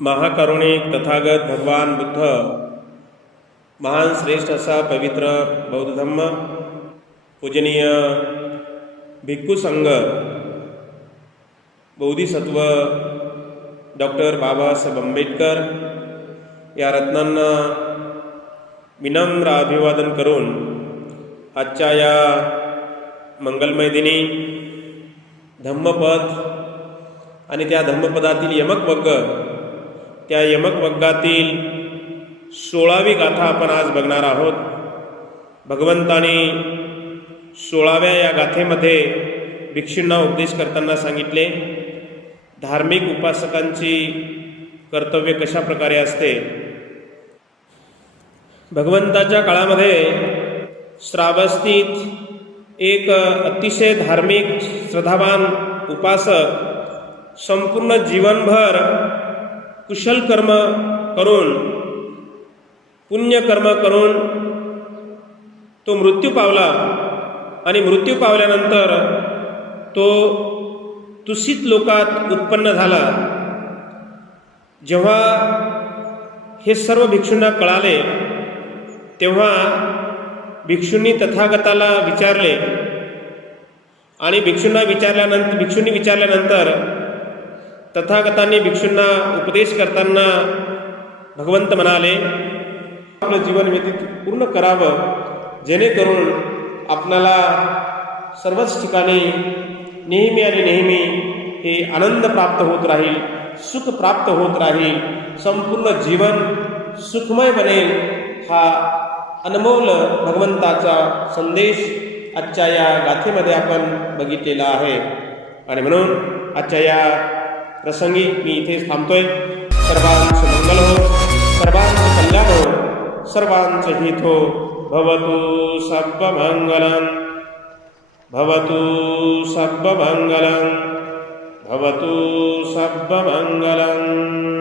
महाकरुणिक तथागत भगवान बुद्ध महान श्रेष्ठ असा पवित्र बौद्ध धम्म पूजनीय भिक्खू बौद्धिसत्व डॉक्टर बाबासाहेब आंबेडकर या रत्नांना विनम्र अभिवादन करून आजच्या या मंगलमय दिनी धम्मपद आणि त्या धम्मपदातील यमक वग्ग त्या यमकवग्गातील सोळावी गाथा आपण आज बघणार आहोत. भगवंताने सोळाव्या या गाथेमध्ये भिक्षूंना उपदेश करताना सांगितले धार्मिक उपासकांची कर्तव्य कशा प्रकारे असते? भगवंताच्या काळामध्ये श्रावस्तीत एक अतिशय धार्मिक श्रद्धावान उपासक संपूर्ण जीवनभर कुशल कर्म करून पुण्यकर्म करून तो मृत्यू पावला आणि मृत्यू पावल्यानंतर तो तुसित लोकात उत्पन्न झाला. जेव्हा हे सर्व भिक्षूंना कळाले तेव्हा भिक्षूंनी तथागताला विचारले आणि भिक्षूंना विचारल्यानंतर भिक्षूंनी विचारल्यानंतर तथागतांनी भिक्षूंना उपदेश करताना भगवंत म्हणाले आपलं जीवन व्यतीत पूर्ण करावं जेणेकरून आपणाला सर्वच ठिकाणी नेहमी आणि नेहमी हे आनंद प्राप्त होत राहील सुख प्राप्त होत राहील संपूर्ण जीवन सुखमय बनेल हा अनमोल भगवंताचा संदेश आजच्या या गाथेमध्ये आपण बघितलेला आहे. आणि म्हणून आजच्या या प्रसंगी मी इथेच थांबतोय. सर्वांचं मंगल हो सर्वांचं कल्याण हो सर्वांचं हित हो. भवतु सर्वमंगलम् भवतु सर्वमंगलम् भवतु सर्वमंगलम्.